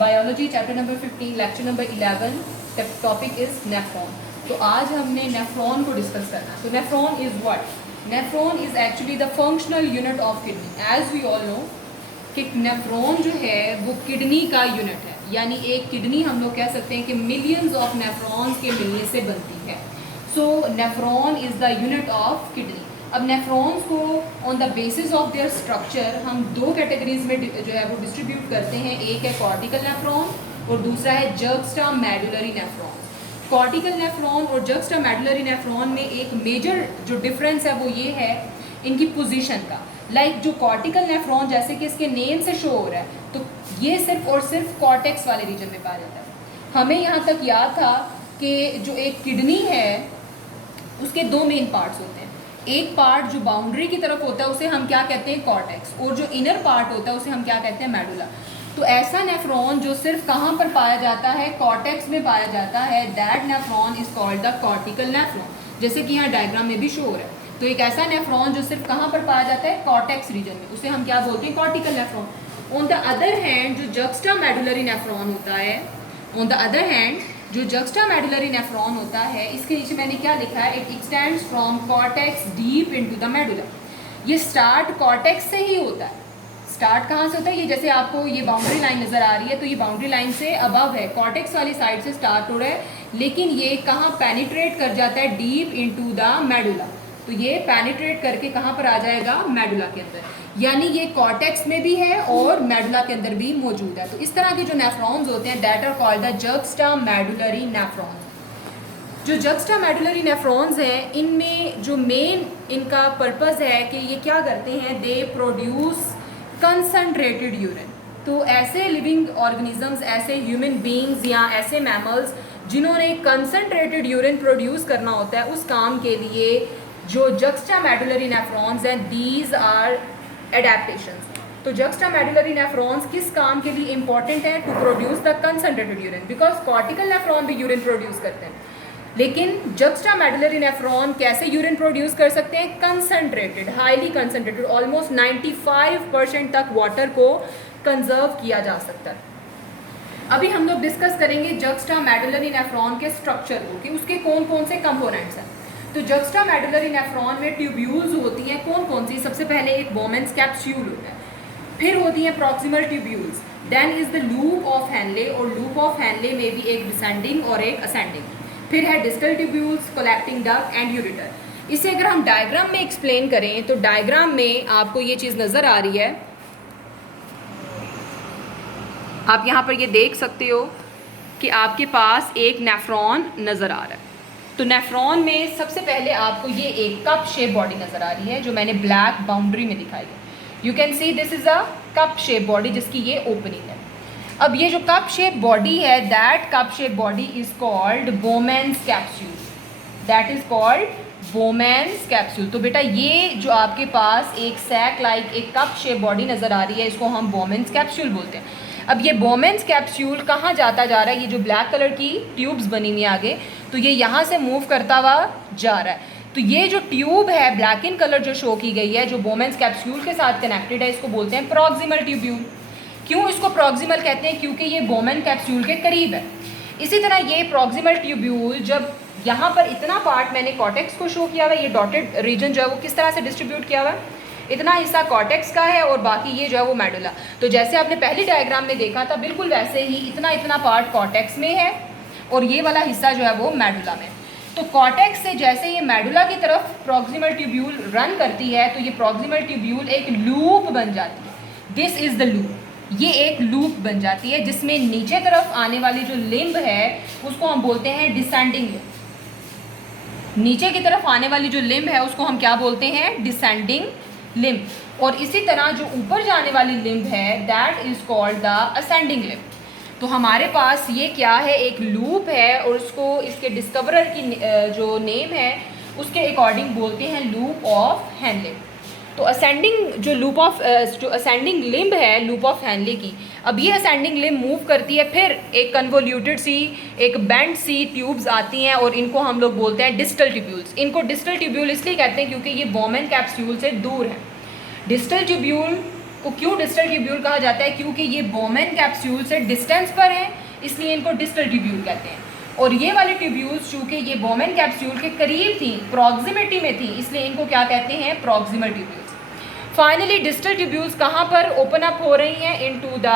Biology chapter number 15 lecture number 11 topic is nephron. तो आज हमने नेफ्रॉन को डिस्कस करना है। तो nephron is what? Nephron is actually the functional unit of kidney. As we all know कि nephron जो है वो किडनी का यूनिट है, यानी एक किडनी हम लोग कह सकते हैं कि मिलियंस ऑफ नेफ्रॉन्स के मिलने से बनती है। So nephron is the unit of kidney. अब नेफ्रॉन्स को on the basis of their structure हम दो कैटेगरीज में जो है वो डिस्ट्रीब्यूट करते हैं। एक है कॉर्टिकल नेफ्रॉन और दूसरा है juxta medullary nephron. Cortical nephron और जक्स्टा मेडुलरी नेफ्रॉन में एक मेजर जो डिफरेंस है वो ये है इनकी पोजीशन का। जो कॉर्टिकल नेफ्रॉन जैसे कि इसके नेम से शो हो रहा है, तो ये सिर्फ और सिर्फ कॉर्टेक्स वाले रीजन में पाया जाता है। हमें यहाँ तक याद था कि जो एक किडनी है उसके दो मेन पार्ट्स होते हैं। एक पार्ट जो बाउंड्री की तरफ होता है उसे हम क्या कहते हैं? कॉर्टेक्स। और जो इनर पार्ट होता है उसे हम क्या कहते हैं? मेडुला। तो ऐसा नेफ्रॉन जो सिर्फ कहाँ पर पाया जाता है? कॉर्टेक्स में पाया जाता है। That nephron is called the cortical nephron, जैसे कि यहाँ डायग्राम में भी शो हो रहा है। तो एक ऐसा नेफ्रॉन जो सिर्फ कहाँ पर पाया जाता है? कॉर्टेक्स रीजन में, उसे हम क्या बोलते हैं? Cortical nephron. On the other hand जो जक्स्टा मेडुलरी नेफ्रॉन होता है, ऑन द अदर हैंड जो जक्स्टा मेडुलरी नेफ्रॉन होता है, इसके नीचे मैंने क्या लिखा है? It extends from cortex deep into the medulla. ये स्टार्ट कॉर्टेक्स से ही होता है। स्टार्ट कहाँ से होता है? ये जैसे आपको ये बाउंड्री लाइन नज़र आ रही है, तो ये बाउंड्री लाइन से अबव है, कॉर्टेक्स वाली साइड से स्टार्ट हो रहा है, लेकिन ये कहाँ पेनिट्रेट कर जाता है? Deep into the medulla. तो ये पेनिट्रेट करके कहाँ पर आ जाएगा? मेडुला के अंदर। यानी ये कॉर्टेक्स में भी है और मेडुला के अंदर भी मौजूद है। तो इस तरह के जो नेफ्रॉन्स होते हैं that are called the juxtamedullary nephrons. जो जक्स्टा मेडुलरी नेफ्रॉन्स हैं, इनमें जो मेन इनका पर्पस है कि ये क्या करते हैं? They produce concentrated urine. तो ऐसे लिविंग ऑर्गेनिजम्स, ऐसे ह्यूमन बींग्स या ऐसे मैमल्स जिन्होंने कंसनट्रेटेड यूरिन प्रोड्यूस करना होता है, उस काम के लिए जो जक्स्टा मेडुलरी नेफ्रॉन्स हैं, दीज आर एडेप्टेशंस। तो जक्स्टा मेडुलरी नेफ्रॉन्स किस काम के लिए इंपॉर्टेंट है? To produce the concentrated urine, because cortical nephron भी यूरिन प्रोड्यूस करते हैं, लेकिन जक्स्टा मेडुलरी नेफ्रॉन कैसे यूरिन प्रोड्यूस कर सकते हैं? कंसनट्रेटेड, हाईली कंसनट्रेटेड, ऑलमोस्ट 95% तक वाटर को कंजर्व किया जा सकता है। अभी हम लोग डिस्कस करेंगे जक्स्टा मेडुलरी नेफ्रॉन के स्ट्रक्चर को, कि उसके कौन कौन से कंपोनेंट्स हैं। तो जक्स्टा मेडुलरी नेफ्रॉन में ट्यूब्यूल्स होती हैं। कौन कौन सी? सबसे पहले एक बोमेंस कैप्सूल होता है, फिर होती हैं proximal tubules, then is the loop of Henle, और लूप ऑफ हैनले में भी एक डिसेंडिंग और एक असेंडिंग, फिर है distal tubules, collecting duct and ureter. इसे अगर हम डायग्राम में एक्सप्लेन करें तो डायग्राम में आपको ये चीज़ नज़र आ रही है, आप यहाँ पर ये देख सकते हो कि आपके पास एक नेफ्रॉन नज़र आ रहा है। तो नेफ्रॉन में सबसे पहले आपको ये एक कप शेप बॉडी नज़र आ रही है, जो मैंने ब्लैक बाउंड्री में दिखाई है। You can see this is a cup shape body जिसकी ये ओपनिंग है। अब ये जो कप शेप बॉडी है, that cup shape body is called बोमेंस capsule. That is called बोमेंस capsule. तो बेटा ये जो आपके पास एक सैक लाइक एक कप शेप बॉडी नज़र आ रही है, इसको हम बोमेंस कैप्सूल बोलते हैं। अब ये बोमेंस कैप्सूल कहाँ जाता जा रहा है? ये जो ब्लैक कलर की ट्यूब्स बनी हुई है आगे, तो ये यहाँ से मूव करता हुआ जा रहा है। तो ये जो ट्यूब है ब्लैक इन कलर जो शो की गई है, जो बोमेंस कैप्सूल के साथ कनेक्टेड है, इसको बोलते हैं प्रॉक्सिमल ट्यूब्यूल। क्यों इसको प्रॉक्सिमल कहते हैं? क्योंकि ये बोमेन कैप्सूल के करीब है। इसी तरह ये प्रॉक्सिमल ट्यूब्यूल, जब यहाँ पर इतना पार्ट मैंने कॉर्टेक्स को शो किया हुआ है, ये डॉटेड रीजन जो है वो किस तरह से डिस्ट्रीब्यूट किया हुआ है? इतना हिस्सा कॉर्टेक्स का है और बाकी ये जो है वो मेडुला। तो जैसे आपने पहली डायग्राम में देखा था, बिल्कुल वैसे ही इतना इतना पार्ट कॉर्टेक्स में है और ये वाला हिस्सा जो है वो मेडुला में। तो कॉर्टेक्स से जैसे ये मेडुला की तरफ प्रॉक्सिमल ट्यूब्यूल रन करती है, तो ये प्रॉक्सिमल ट्यूब्यूल एक लूप बन जाती है। This is the loop. ये एक लूप बन जाती है जिसमें नीचे तरफ आने वाली जो लिम्ब है उसको हम बोलते हैं डिसेंडिंग लिम्ब। नीचे की तरफ आने वाली जो लिम्ब है उसको हम क्या बोलते हैं? Descending limb. और इसी तरह जो ऊपर जाने वाली लिम्ब है that is called the ascending limb. तो हमारे पास ये क्या है? एक लूप है और उसको इसके डिस्कवरर की जो नेम है उसके अकॉर्डिंग बोलते हैं लूप ऑफ हैनले। तो असेंडिंग जो लूप ऑफ जो असेंडिंग लिम्ब है लूप ऑफ हैनले की, अब ये असेंडिंग लिम्ब मूव करती है, फिर एक कन्वोल्यूटेड सी एक बेंड सी ट्यूब्स आती हैं और इनको हम लोग बोलते हैं डिस्टल ट्यूब्यूल्स। इनको डिस्टल ट्यूब्यूल इसलिए कहते हैं क्योंकि ये बोमेन कैप्सूल से दूर है। डिस्टल ट्यूब्यूल को क्यों डिस्टल ट्यूब्यूल कहा जाता है? क्योंकि ये बोमेन कैप्सूल से डिस्टेंस पर हैं, इसलिए इनको डिस्टल ट्यूब्यूल कहते हैं। और ये वाले ट्यूब्यूल्स चूँकि ये बोमेन कैप्सूल के करीब थी, प्रॉक्सिमिटी में थी, इसलिए इनको क्या कहते हैं? Proximal tubules. Finally distal tubules कहाँ पर ओपन अप हो रही हैं? Into the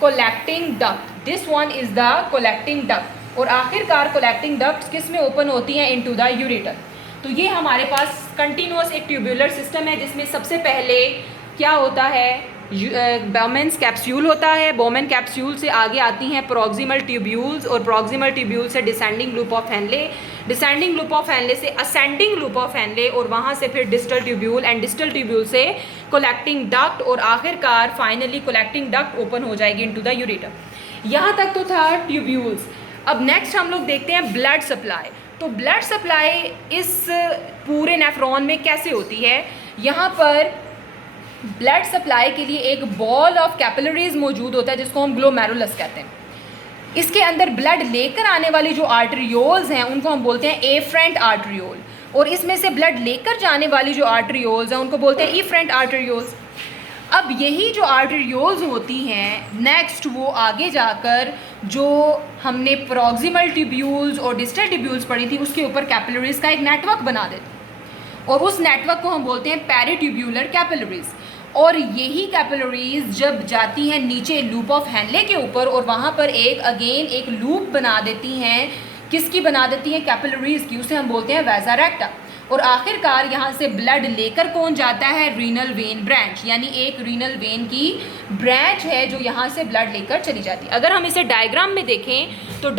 collecting duct. This one is the collecting duct. और आखिरकार कोलेक्टिंग डक्ट्स किस में ओपन होती हैं? Into the ureter. तो ये हमारे पास कंटिन्यूअस एक ट्यूब्यूलर सिस्टम है, जिसमें सबसे पहले क्या होता है? बोमेन कैप्सूल होता है। बोमेन कैप्सूल से आगे आती हैं प्रॉक्सिमल ट्यूब्यूल्स, और प्रॉक्सिमल ट्यूब्यूल से descending loop of Henle, descending loop of Henle से असेंडिंग लूप ऑफ हेनले, और वहाँ से फिर distal tubule, and distal tubule से कोलेक्टिंग डक्ट, और आखिरकार फाइनली कोलेक्टिंग डक्ट ओपन हो जाएगी इनटू द यूरेटर। यहाँ तक तो था ट्यूब्यूल्स। अब नेक्स्ट हम लोग देखते हैं ब्लड सप्लाई। तो ब्लड सप्लाई इस पूरे नेफ्रॉन में कैसे होती है? यहाँ पर ब्लड सप्लाई के लिए एक बॉल ऑफ कैपिलरीज मौजूद होता है, जिसको हम ग्लोमेरुलस कहते हैं। इसके अंदर ब्लड लेकर आने वाली जो आर्टरियोल्स हैं उनको हम बोलते हैं एफ्रेंट आर्टरियोल, और इसमें से ब्लड लेकर जाने वाली जो आर्टरियोल्स हैं उनको बोलते हैं इफ्रेंट आर्टरियोल्स। अब यही जो आर्टरियोल्स होती हैं, नेक्स्ट वो आगे जाकर जो हमने प्रॉक्सिमल ट्यूब्यूल्स और डिस्टल ट्यूब्यूल्स पढ़ी थी, उसके ऊपर कैपिलरीज का एक नेटवर्क बना देती, और उस नेटवर्क को हम बोलते हैं पेरिट्यूब्यूलर कैपिलरीज। और यही कैपिलरीज जब जाती हैं नीचे लूप ऑफ हेनले के ऊपर, और वहाँ पर एक लूप बना देती हैं, किसकी बना देती हैं? कैपिलरीज की, उसे हम बोलते हैं वैसा रेक्टा। और आखिरकार यहाँ से ब्लड लेकर कौन जाता है? रीनल वेन ब्रांच, यानी एक रीनल वेन की ब्रांच है जो यहाँ से ब्लड लेकर चली जाती है। अगर हम इसे डायग्राम में देखें तो